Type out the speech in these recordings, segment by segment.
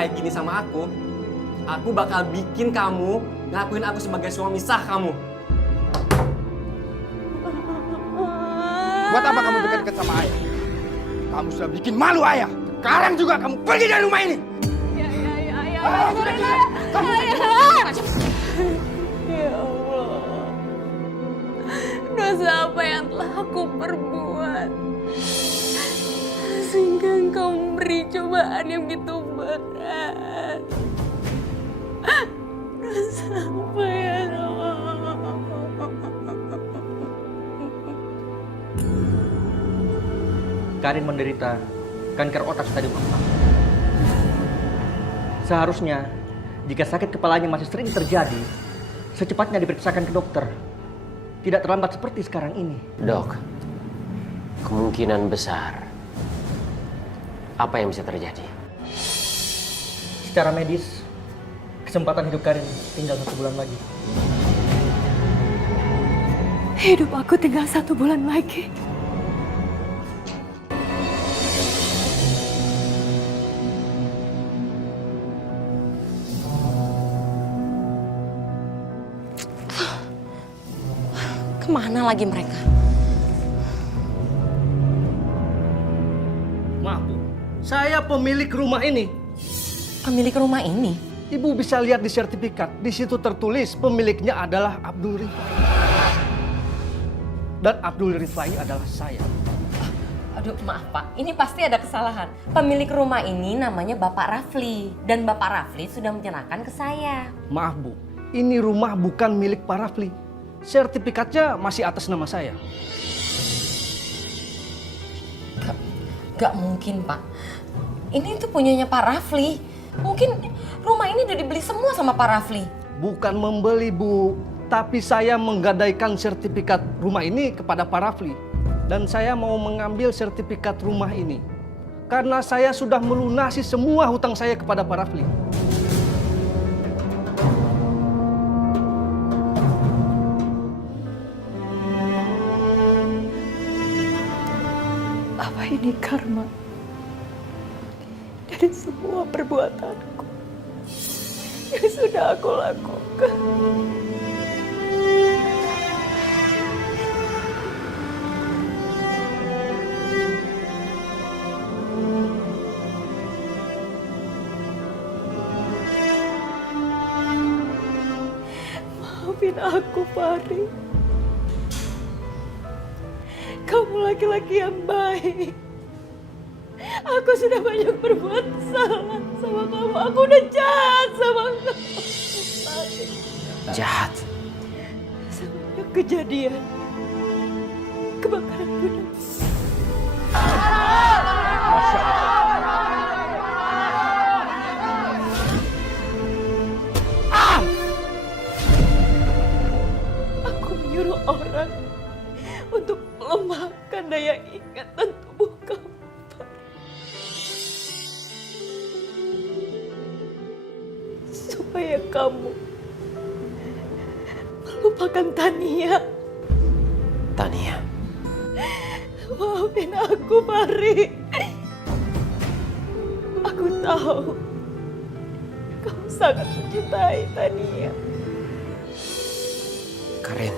kayak gini sama aku bakal bikin kamu ngakuin aku sebagai suami sah kamu. Buat apa kamu dekat-dekat sama ayah? Kamu sudah bikin malu ayah. Sekarang juga kamu pergi dari rumah ini. Ya Allah, dosa apa yang telah aku perbuat sehingga engkau memberi cobaan yang begitu berat? Dosa apa ya Allah? Karin menderita kanker otak stadium 4. Seharusnya, jika sakit kepalanya masih sering terjadi, secepatnya diperiksakan ke dokter. Tidak terlambat seperti sekarang ini. Dok, kemungkinan besar apa yang bisa terjadi? Secara medis, kesempatan hidup Karin tinggal 1 bulan lagi. Hidup aku tinggal 1 bulan lagi. Kemana lagi mereka? Maaf, Bu. Saya pemilik rumah ini. Pemilik rumah ini? Ibu bisa lihat di sertifikat. Di situ tertulis pemiliknya adalah Abdul Rifai. Dan Abdul Rifai adalah saya. Aduh, maaf Pak, ini pasti ada kesalahan. Pemilik rumah ini namanya Bapak Rafli. Dan Bapak Rafli sudah menyerahkan ke saya. Maaf, Bu. Ini rumah bukan milik Pak Rafli. Sertifikatnya masih atas nama saya. Gak mungkin Pak. Ini tuh punyanya Pak Rafli. Mungkin rumah ini udah dibeli semua sama Pak Rafli. Bukan membeli, Bu. Tapi saya menggadaikan sertifikat rumah ini kepada Pak Rafli. Dan saya mau mengambil sertifikat rumah ini. Karena saya sudah melunasi semua hutang saya kepada Pak Rafli. Apa ini karma dari semua perbuatanku yang sudah aku lakukan? Maafin aku, Fahri. Kamu laki-laki yang baik. Aku sudah banyak berbuat salah sama kamu. Aku udah jahat sama kamu. Jahat? Semenjak kejadian kebakaran gudang. Aku menyuruh orang untuk melemahkan daya ingatan tubuh kamu. Supaya kamu melupakan Tania. Tania? Maafin aku, Fahri. Aku tahu kamu sangat mencintai Tania. Karin,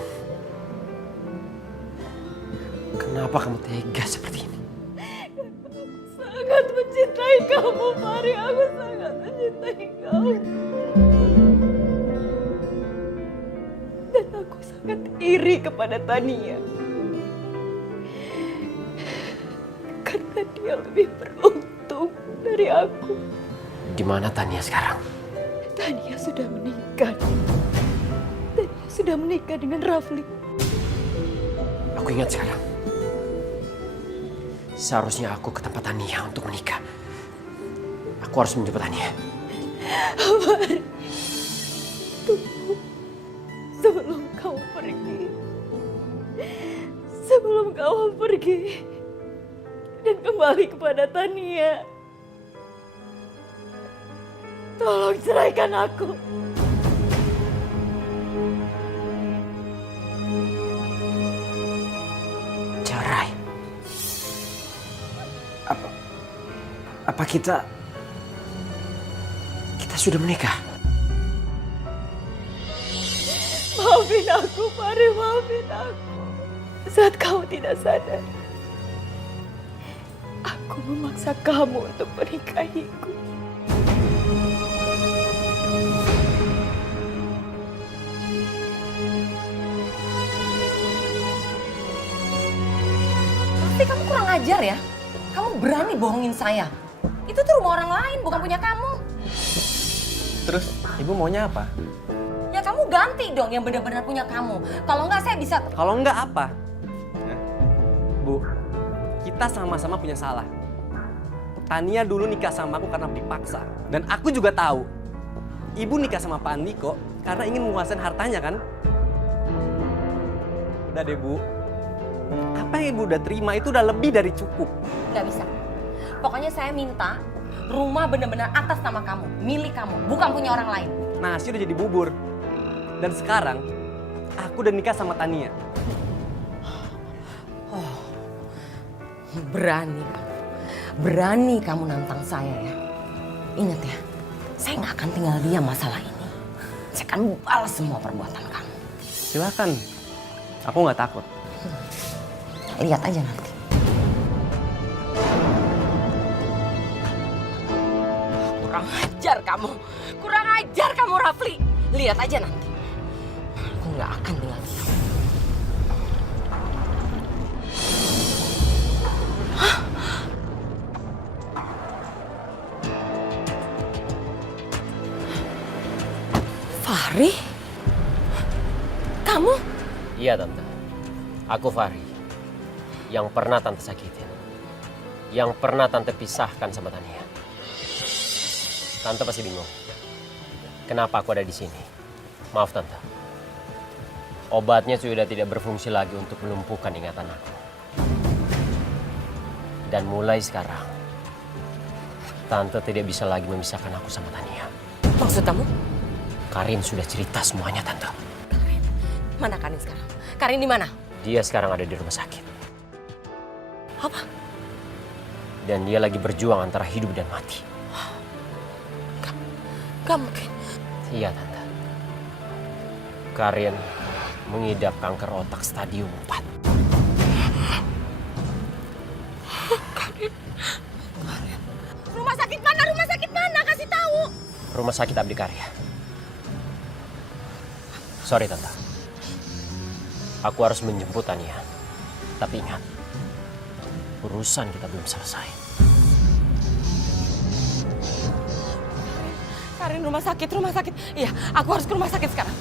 kenapa kamu tega seperti ini? Sangat mencintai kamu, Fahri. Aku sangat mencintai kamu. Dan aku sangat iri kepada Tania. Karena dia lebih beruntung dari aku. Di mana Tania sekarang? Tania sudah menikah. Tania sudah menikah dengan Rafli. Aku ingat sekarang. Seharusnya aku ke tempat Tania untuk menikah. Aku harus menjemput Tania. Mari. Tunggu. Sebelum kau pergi. Sebelum kau pergi. Dan kembali kepada Tania. Tolong ceraikan aku. Cerai? Apa kita sudah menikah. Maafin aku, Fahri, maafin aku. Saat kamu tidak sadar, aku memaksa kamu untuk menikahiku. Tapi kamu kurang ajar ya. Kamu berani bohongin saya. Itu tuh rumah orang lain, bukan punya kamu. Terus ibu maunya apa? Ya kamu ganti dong yang benar-benar punya kamu. Kalau enggak saya bisa... Kalau enggak apa? Nah, Bu, kita sama-sama punya salah. Tania dulu nikah sama aku karena dipaksa. Dan aku juga tahu, ibu nikah sama Pak Andiko karena ingin menguasai hartanya kan? Udah deh Bu, apa yang ibu udah terima itu udah lebih dari cukup. Nggak bisa. Pokoknya saya minta rumah benar-benar atas nama kamu, milik kamu, bukan punya orang lain. Nasi udah jadi bubur. Dan sekarang, aku udah nikah sama Tania. Berani kamu nantang saya ya. Ingat ya, saya nggak akan tinggal diam masalah ini. Saya akan balas semua perbuatan kamu. Silakan, aku nggak takut. Lihat aja nanti. Kurang ajar kamu. Kurang ajar kamu, Rafli. Lihat aja nanti. Aku nggak akan tinggal diam. Fahri? Kamu? Iya Tante, aku Fahri. Yang pernah Tante sakitin. Yang pernah Tante pisahkan sama Tania. Tante pasti bingung. Kenapa aku ada di sini? Maaf Tante. Obatnya sudah tidak berfungsi lagi untuk melumpuhkan ingatan aku. Dan mulai sekarang, Tante tidak bisa lagi memisahkan aku sama Tania. Maksud kamu? Karin sudah cerita semuanya Tante. Karin. Mana Karin sekarang? Karin di mana? Dia sekarang ada di rumah sakit. Apa? Dan dia lagi berjuang antara hidup dan mati. Gak mungkin. Iya Tante. Karin mengidap kanker otak stadium 4. Rumah sakit mana? Rumah sakit mana? Kasih tahu. Rumah sakit Abdikarya. Sorry Tante. Aku harus menjemput Tania. Tapi ingat, urusan kita belum selesai. Karin rumah sakit, rumah sakit. Iya, aku harus ke rumah sakit sekarang.